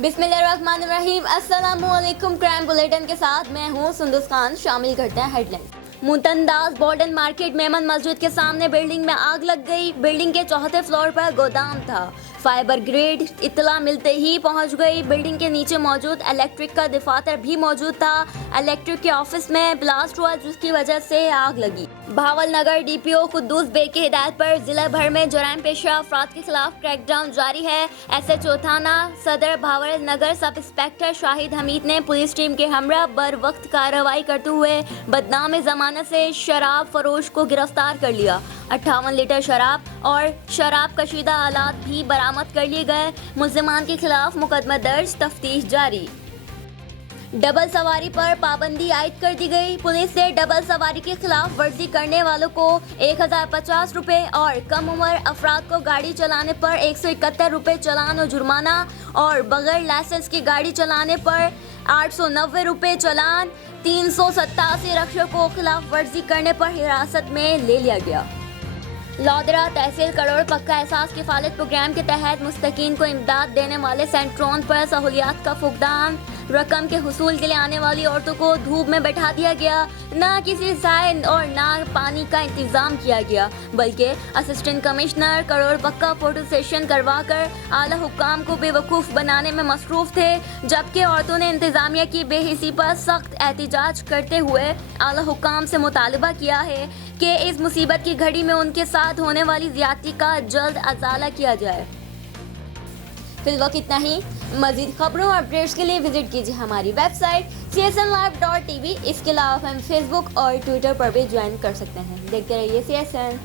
बिस्मिल्लाहिर्रहमानिर्रहीम। अस्सलामुअलैकुम। Crime bulletin के साथ मैं हूँ सुंदस खान। शामिल करते हैं हेडलाइंस। मुतनदास बॉर्डन मार्केट मेमन मस्जिद के सामने बिल्डिंग में आग लग गई। बिल्डिंग के चौथे फ्लोर पर गोदाम था। फाइबर ग्रेड इत्तला मिलते ही पहुंच गई। बिल्डिंग के नीचे मौजूद इलेक्ट्रिक का दफातर भी मौजूद था। इलेक्ट्रिक के ऑफिस में ब्लास्ट हुआ, जिसकी वजह से आग लगी। भावल नगर डीपीओ कुद्दूस बेग की हिदायत पर जिला भर में जराइम पेशा अफराद के खिलाफ क्रैकडाउन जारी है। एसएचओ थाना सदर भावल नगर सब इंस्पेक्टर शाहिद हमीद ने पुलिस टीम के हमरा बर वक्त कार्रवाई करते हुए बदनाम जमानत से शराब फरोश को गिरफ्तार कर लिया। 58 लीटर शराब और शराब कशीदा आलात भी बरामद कर लिए गए। मुल्जिमान के खिलाफ मुकदमा दर्ज, तफ्तीश जारी। डबल सवारी पर पाबंदी आयद कर दी गई। पुलिस ने डबल सवारी के खिलाफ वर्जी करने वालों को 1050 रुपये और कम उम्र अफराद को गाड़ी चलाने पर 171 रुपये चालान और जुर्माना और बगैर लाइसेंस की गाड़ी चलाने पर 890 रुपये चालान, 387 रक्षकों को खिलाफ वर्जी करने पर हिरासत में ले लिया गया। लौदरा तहसील करोड़ पक्का एहसास किफालत प्रोग्राम के तहत मुस्तकीन को इमदाद देने वाले सेंट्रोन पर सहूलियात का फुकदान। रकम के हुसूल के लिए आने वाली औरतों को धूप में बैठा दिया गया। न किसी चाय और न पानी का इंतजाम किया गया, बल्कि असिस्टेंट कमिश्नर करोड़ पक्का फोटो सेशन करवाकर आला हुक्काम को बेवकूफ़ बनाने में मसरूफ थे। जबकि औरतों ने इंतजामिया की बेहिसी पर सख्त एहतिजाज करते हुए आला हुक्काम से मुतालबा किया है कि इस मुसीबत की घड़ी में उनके साथ होने वाली ज्यादती का जल्द अजाला किया जाए। फिल वक्त इतना ही। मजीद खबरों और अपडेट्स के लिए विजिट कीजिए हमारी वेबसाइट csnlive.tv। इसके अलावा हम फेसबुक और ट्विटर पर भी ज्वाइन कर सकते हैं। देखते रहिए CSN।